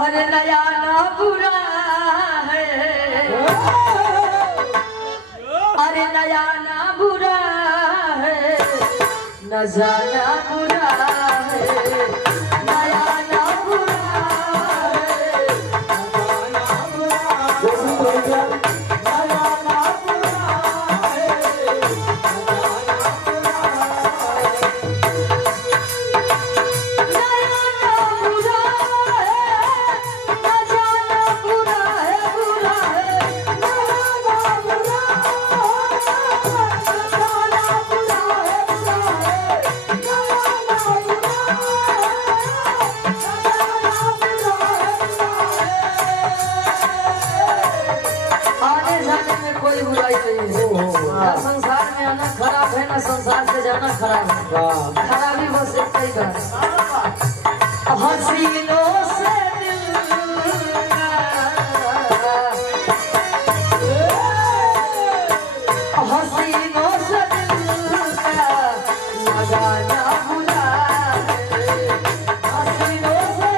अरे नया ना बुरा है, अरे नया ना बुरा है, न जाना बुरा है, नया ना बुरा है, न जाना बुरा है। संसार में आना खराब है ना, संसार से जाना खराब है। खराबी बस एक ही का हसीनों से दिल का, हसीनों से दिल का लगाना बुरा है, हसीनों से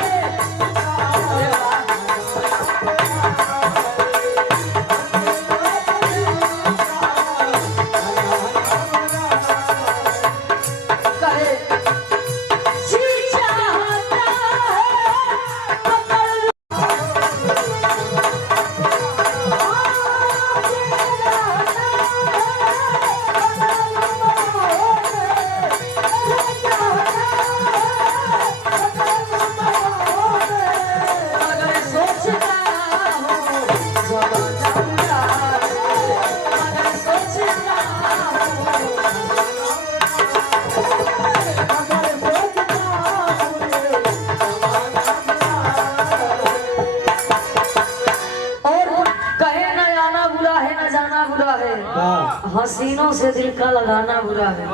हसीनों से दिल का लगाना बुरा है।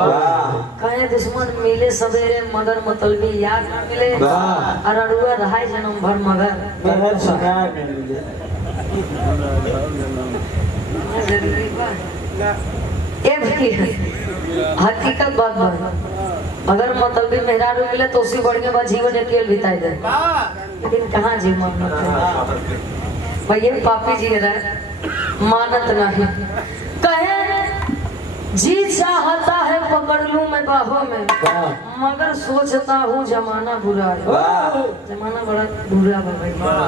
कहे दुश्मन मिले सवेरे मगर मतलबी याद न मिले, अरुआ रहा जन्म भर मगर हकीकत बात बा। अगर मतलबी मेहरारू मिले तो उसी बढ़िया बात जीवन अकेले बिताई दे, लेकिन कहाँ जीवन भैया पापी जी रहे मानत नहीं। कहे जी चाहता है पकड़ लूं मैं बाहों में, मगर सोचता हूँ जमाना बुरा है। जमाना बड़ा बुरा है भाई।